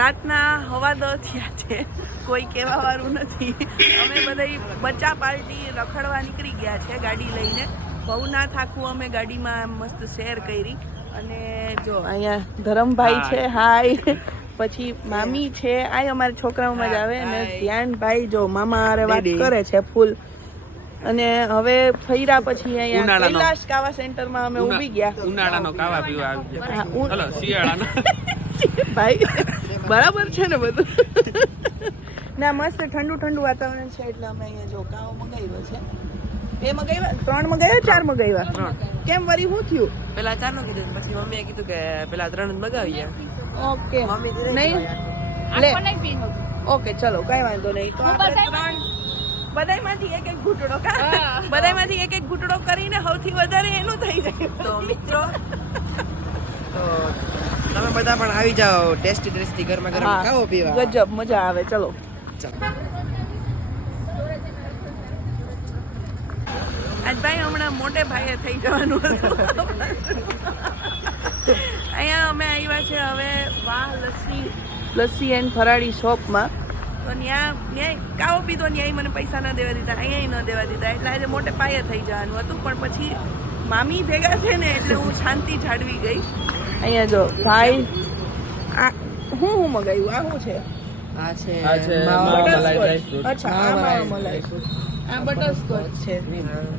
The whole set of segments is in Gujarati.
રાતના 10:15 થયા છે, કોઈ કહેવા વાળું નથી. અમે બધા બચ્ચા પાર્ટી રખડવા નીકળી ગયા છે ગાડી લઈને. ભવનાથ આખું અમે ગાડીમાં મસ્ત શેર કરી. અને જો અહીંયા ધરમભાઈ છે, હાય. પછી મામી છે, આ અમારા છોકરાઓમાં જ આવે. અને ધ્યાનભાઈ જો મામા હારે વાત કરે છે ફૂલ. અને હવે ફર્યા પછી અહીંયા કૈલાશ કાવા સેન્ટરમાં અમે ઊભી ગયા. ઉનાળાનો કાવા પીવા આવી ગયા. હલો શિયાળાનો. ભાઈ બરાબર છે ને બધું. ના મસ્ત ઠંડુ ઠંડુ વાતાવરણ છે એટલે અમે અહીંયા જો કાવો મંગાવ્યો છે. 2 મંગાવ્યા, 3 મંગાવ્યા, 4 મંગાવ્યા. કેમ વરી શું થયું? પેલા 4 નું કીધું, પછી મમ્મીએ કીધું કે પેલા 3 જ મગાવીએ. ઓકે નહીં લે ઓકે ચલો કઈ વાંધો નહીં. તો આપણે 3 બધાયમાંથી એક ઘૂંટડો બધાયમાંથી એક ઘૂંટડો કરીને સૌથી વધારે એનું થઈ ગયું. તો મિત્રો તો તમે બધા પણ આવી જાઓ ટેસ્ટી ગરમા ગરમ ખાઓ પીવા. ગજબ મજા આવે. ચલો આજ ભાઈ હમણાં મોટે ભાઈએ થઈ જવાનું હતું. અહીંયા અમે આવ્યા છે હવે વાહ લસ્સી એન્ડ ફરાળી શોપમાં. તો ન્યાય કાવો પીધો, ન્યાય મને પૈસા ન દેવા દીધા, અહીંયા ન દેવા દીધા. એટલે આજે મોટે પાયે થઈ જવાનું હતું. પણ પછી મામી ભેગા છે ને એટલે હું શાંતિ જાળવી ગઈ. અહીંયા જો ભાઈ આ હું મગાવ્યું, આ શું છે? આ છે અચ્છા આ મલાઈ ફ્રૂટ, આ બટરસ્કોચ છે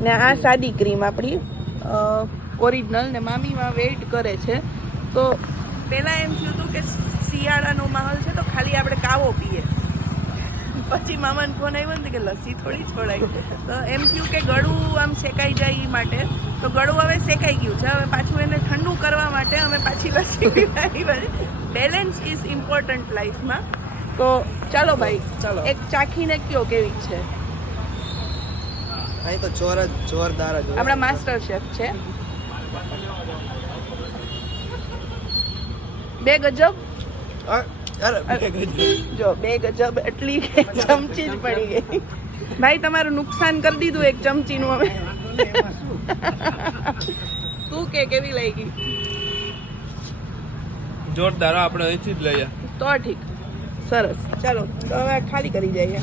ને આ સાદી ક્રીમ આપણી ઓરિજિનલ. ને મામીમાં વેઇટ કરે છે. તો પહેલાં એમ થયું હતું કે શિયાળાનો માહોલ છે તો ખાલી આપણે કાવો પીએ. પછી મામાને ફોન આવ્યો ને કે લસ્સી થોડી છોડાય. તો એમ થયું કે ગળું આમ શેકાઈ જાય એ માટે. તો ગળું હવે શેકાઈ ગયું છે. હવે પાછું એને ઠંડુ કરવા માટે અમે પાછી લસ્સી પીવા. બેલેન્સ ઇઝ ઇમ્પોર્ટન્ટ લાઈફમાં. તો ચાલો ભાઈ, ચાલો એક ચાખીને કયો કેવી છે. અહીં તો જોરદાર જ. આપણા માસ્ટર શેફ છે. 2 ગજબ. જો 2 ગજબ એટલી ચમચી જ પડી ગઈ. ભાઈ તમારું નુકસાન કરી દીધું એક ચમચીનું અમે. તું કેવી લાગી? જોરદાર. આપણે અહીંથી જ લઈએ તો ઠીક, સરસ. ચાલો તો હવે ખાલી કરી જઈએ.